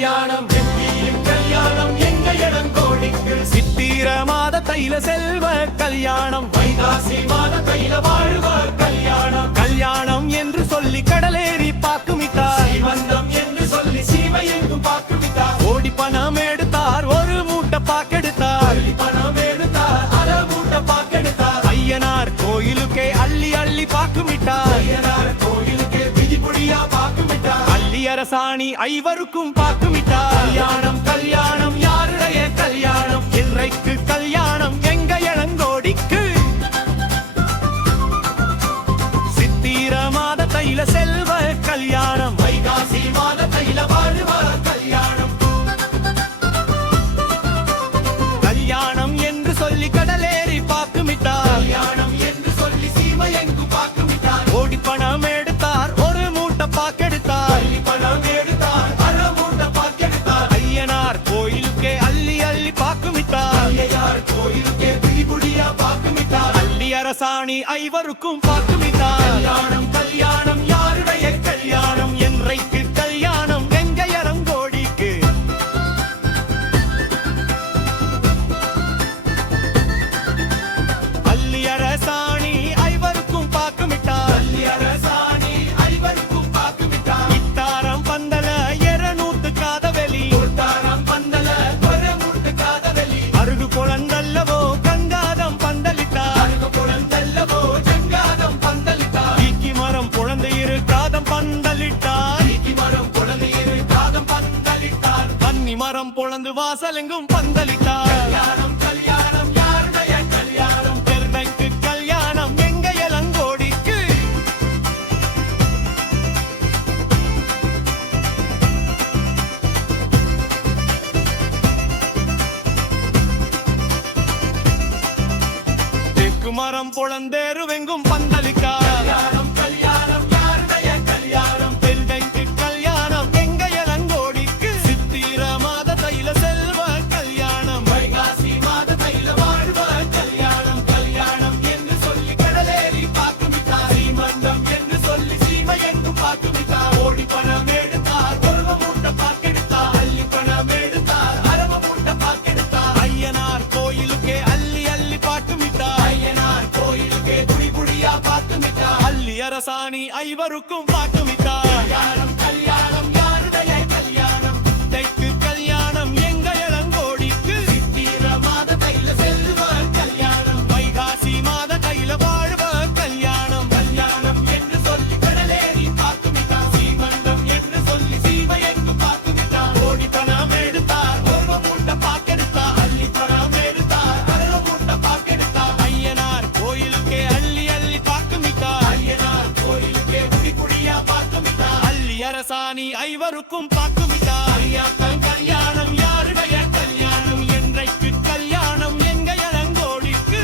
கல்யாணம் வெற்றியின் கல்யாணம் எங்க இளங்கோடிக்கு சித்திர மாத தைல செல்வ கல்யாணம் வைகாசி மாத தைல வாழ்வ கல்யாணம் கல்யாணம் என்று சொல்லி கடலேறி பாக்குமிட்டார் சீமந்தம் என்று சொல்லி சீமை எங்கும் பாக்குமிட்டார் ஓடி பணம் எடுத்தார் ஒரு மூட்டை பாக்கெடுத்தார் பணம் எடுத்தார் அரை மூட்டை பாக்கெடுத்தார் ஐயனார் கோயிலுக்கே அள்ளி அள்ளி பாக்குமிட்டார் ஐயனார் கோயிலுக்கே விதிபுடியா பாக்குமிட்டார் அள்ளி அரசாணி ஐவருக்கும் பாக்குமிட்டார் கல்யாணம் கல்யாணம் யாருடைய கல்யாணம் இன்றைக்கு கல்யாணம் எங்க இளங்கோடிக்கு சித்திர மாத தைல செல்வ கல்யாணம் வைகாசி மாத தைல வாழ்வ கல்யாணம் கல்யாணம் என்று சொல்லி கடலேறி பாக்குமிட்டார் கல்யாணம் என்று சொல்லி சீமை எங்கு பாக்குமிட்டார் ஓடி பணம் எடுத்தார் ஒரு மூட்டை பாக்கெடுத்தார் பணம் எடுத்தார் அரை மூட்டை பாக்கெடுத்தார் ஐயனார் கோயிலுக்கே அள்ளி அள்ளி பாக்குமிட்டார் ஐயனார் கோயிலுக்கே பிடிபுடியா பாக்குமிட்டார் அள்ளி அரசாணி ஐவருக்கும் பாக்குமிட்டார் கல்யாணம் கல்யாணம் யாருடைய கல்யாணம் என்றைக்கு கல்யாணம் எங்க இளங்கோடிக்கு அள்ளி அரசாணி ஐவருக்கும் பாக்குமிட்டார் அள்ளி அரசாணி ஐவருக்கும் பாக்குமிட்டார் இத்தாரம் பந்தல 200 காதவெளி உத்தாரம் பந்தல 200 காதவெளி அருகு குழந்தல்லவோ கங்காதம் பந்தலிட்டார் அருகு குழந்தல்லவோ ஜங்காதம் பந்தலிட்டார் ஈக்கி மரம் குழந்தை இரு காதம் பந்தலிட்டார் ஈக்கி மரம் குழந்தை இரு காதம் பந்தலிட்டார் பன்னி மரம் பொழந்து வாசலெங்கும் பந்தலிட்டார் கல்யாணம் கல்யாணம் யாருடைய கல்யாணம் பெருமைக்கு கல்யாணம் எங்க இளங்கோடிக்கு தெற்கு மரம் பொழந்தேருவெங்கும் பந்தலிக்கார் கல்யாணம் கல்யாணம் யாருடைய கல்யாணம் பெருமைக்கு கல்யாணம் எங்க இளங்கோடிக்கு சித்திர மாத தைல செல்வ கல்யாணம் வைகாசி மாத தைல வாழ்வ கல்யாணம் கல்யாணம் என்று சொல்லி கடலேறி பாக்குமிட்டார் சீமந்தம் என்று சொல்லி சீமை எங்கும் பாக்குமிட்டார் ஓடி பணம் எடுத்தார் ஒரு மூட்டை பாக்கெடுத்தார் அள்ளி பணம் எடுத்தார் அரை மூட்டை பாக்கெடுத்தார் ஐயனார் கோயிலுக்கே அள்ளி அள்ளி பாக்குமிட்டார் ஐயனார் கோயிலுக்கே புடிபுடியா பாக்குமிட்டார் அள்ளி அரசாணி ஐவருக்கும் பாக்குமிட்டார் கல்யாணம் கல்யாணம் யாருடைய கல்யாணம் தைக்கு கல்யாணம் எங்க இளங்கோடிக்கு சித்திர மாத தைல செல்வ கல்யாணம் வைகாசி மாத தைல வாழ்வ கல்யாணம் கல்யாணம் என்று சொல்லி கடலேறி பாக்குமிட்டார் சீமந்தம் என்று சொல்லி சீமை எங்கு பாக்குமிட்டார் ஓடி பணம் எடுத்தார் ஒரு மூட்டை பாக்கெடுத்தார் அள்ளி பணம் எடுத்தார் அரை மூட்டை பாக்கெடுத்தார் ஐயனார் கோயிலுக்கே அள்ளி அள்ளி பாக்குமிட்டார் ஐயனார் கோயிலுக்கே குடியா பாக்குமிட்டார் அள்ளி அரசாணி ஐவருக்கும் பாக்குமிட்டார் கல்யாணம் கல்யாணம் யாருடைய கல்யாணம் என்றைக்கு கல்யாணம் எங்க இளங்கோடிக்கு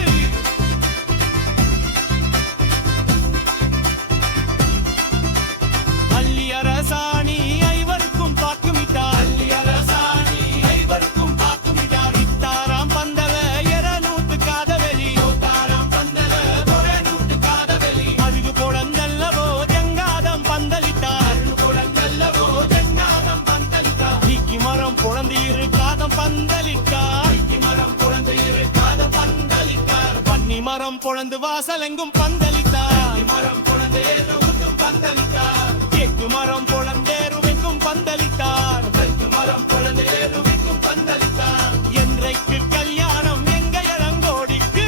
அள்ளி அரசாணி ஐவருக்கும் பாக்குமிட்டார் அள்ளி அரசாணி ஐவருக்கும் பாக்குமிட்டார் இத்தாராம் பந்தல 200 காதவெளி உத்தாராம் பந்தல 200 காதவெளி அருகு குழந்தல்லவோ ஜங்காதம் பந்தலிட்டார் அருகு குழந்தல்லவோ ஜங்காதம் பந்தலிட்டார் ஈக்கி மரம் குழந்தை இரு காதம் பந்தலிட்டார் ஈக்கி மரம் குழந்தை இரு காதம் பந்தலிட்டார் பன்னி மரம் பொழந்து வாசலெங்கும் பந்தலிட்டார் மரம் பொழந்து ஏறுவெங்கும் பந்தலிட்டார் எக்கு மரம் பொழந்தேருவெங்கும் பந்தலிட்டார் தெற்கு மரம் பொழந்து ஏறுவெங்கும் பந்தலிட்டார் என்றைக்கு கல்யாணம் எங்க இளங்கோடிக்கு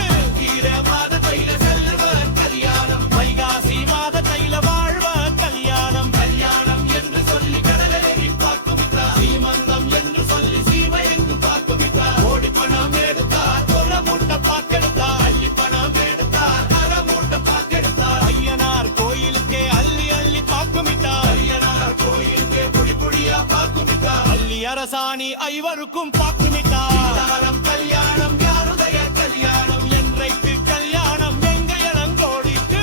ஈர மாத தைல செல்வ கல்யாணம் வைகாசி மாத தைல வாழ்வ கல்யாணம் கல்யாணம் என்று சொல்லி கடலேறி பாக்குமிட்டார் சீமந்தம் என்று சொல்லி சீமை எங்கு பாக்குமிட்டார் ஓடி பணம் எடுத்தார் ஒரு மூட்டை பாக்கெடுத்தார் அள்ளி பணம் எடுத்தார் அரை மூட்டை பாக்கெடுத்தார் ஐயனார் கோயிலுக்கே அள்ளி அள்ளி பாக்குமிட்டார் ஐயனார் கோயிலுக்கே புடிபுடியா பாக்குமிட்டார் அள்ளி அரசாணி ஐவருக்கும் பாக்குமிட்டார் கல்யாணம் யாருடைய கல்யாணம் என்றைக்கு கல்யாணம் எங்க இளங்கோடிக்கு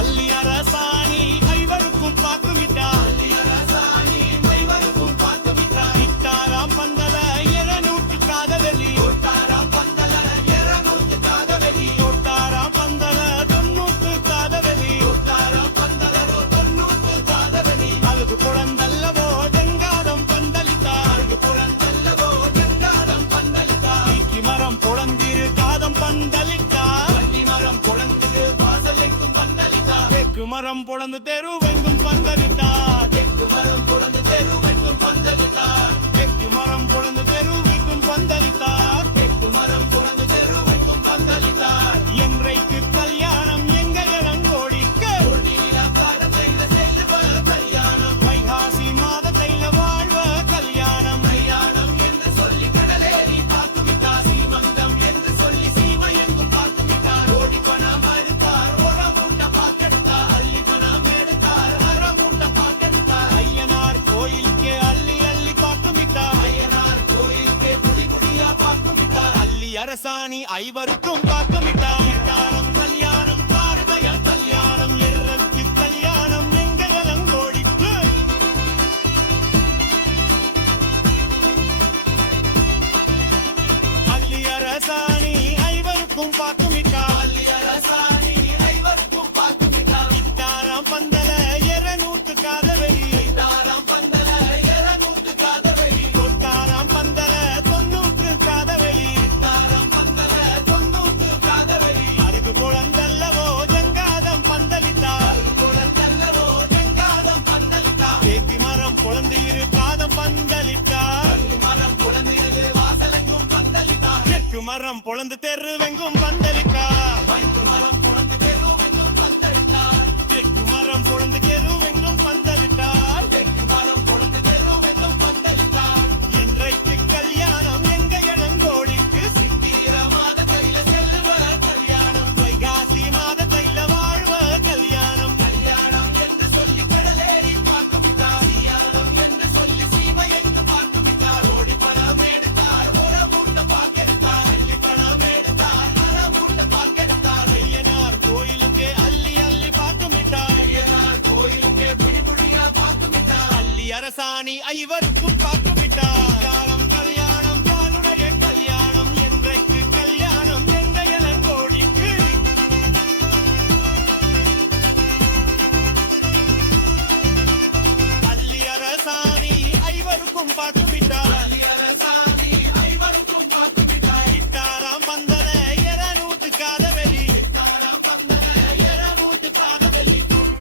அள்ளி அரசாணி ஐவருக்கும் பாக்குமிட்டார் அள்ளி அரசாணி ஐவருக்கும் பாக்குமிட்டார் இத்தாராம் பந்தல 200 காதவெளி உத்தாராம் பந்தல 200 காதவெளி உத்தாராம் பந்தல 90 காதவெளி உத்தாராம் தெக்கு மரம் பொழந்து தெருவெங்கும் பந்தலிட்டார் தெக்கு மரம் பொழந்து தெருவெங்கும் பந்தலிட்டார் தெக்கு மரம் பொழந்து தெருவெங்கும் பந்தலிட்டார் தெக்கு மரம் பொழந்து தெருவெங்கும் பந்தலிட்டார் என்றைக்கு கல்யாணம் எங்க இளங்கோடிக்கு கல்யாணம் வைகாசி மாதத்தைல வாழ்வ கல்யாணம் கல்யாணம் என்று சொல்லி கடலேறி பார்த்து விட்டார் சீமந்தம் என்று சொல்லி சீம எங்கும் பார்த்து விட்டார் ஓடி பணம் எடுத்தார் ஒரு மூட்டை பாக்கெடுத்தார் அள்ளி பணம் எடுத்தார் அரை மூட்டை பாக்கெடுத்தார் ஐயனார் கோயிலுக்கே அள்ளி அள்ளி பார்த்து விட்டார் ஐயனார் கோயிலுக்கே குடி குடியா பார்த்து விட்டார் அள்ளி அரசாணி ஐவருக்கும் பார்த்து விட்டார் கல்யாணம் கல்யாணம் பார்வையா கல்யாணம் எல்லக்கு கல்யாணம் எங்க இளங்கோடிக்கு அள்ளி அரசாணி ஐவருக்கும் பார்த்து விட்டார் அள்ளி அரசாணி ஐவருக்கும் பார்த்து விட்டார் இத்தாராம் பந்தல 200 காதவெளி இத்தாராம் பந்தல 200 காதவெளி கொட்டாராம் பந்தல 90 காதவெளி இத்தாராம் பந்தல 90 காதவெளி அருகு குழந்தல்லவோ ஜங்காதம் பந்தலித்தார் அருகு குழந்தல்லவோ ஜங்காதம் பந்தலித்தார் தேத்தி மரம் பொழந்து இரு காதம் பந்தலித்தார் மரம் பொழந்து இரு வாசலெங்கும் பந்தலித்தார் தெற்கு மரம் பொழந்து தெருவெங்கும் பந்தலித்தார் மைக்கு மரம் பொழந்து தெருவெங்கும் பந்தலித்தார் தெற்கு மரம் பொழந்து தெருவெங்கும் பந்தலித்தார் தெற்கு மரம் பொழந்து தெருவெங்கும் பந்தலித்தார் என்றைக்கு கல்யாணம் எங்க இளங்கோடிக்கு சித்திர மாதத்தைல செல்வ கல்யாணம் வைகாசி மாதத்தைல வாழ்வ கல்யாணம் கல்யாணம் என்று சொல்லி கடலேறி பார்த்து விட்டார் சீயானம் என்று சொல்லி சீம எங்க பார்த்து விட்டார் ஓடி பணம் எடுத்தார் ஒரு மூட்டை பாக்கெடுத்தார் அள்ளி பணம் எடுத்தார் அரை மூட்டை பாக்கெடுத்தார் ஐயனார் கோயிலுக்கே அள்ளி அள்ளி பார்த்து விட்டார் ஐயனார் கோயிலுக்கே குடி குடியா பார்த்து விட்டார் அள்ளி அரசாணி ஐவருக்கும் பார்த்து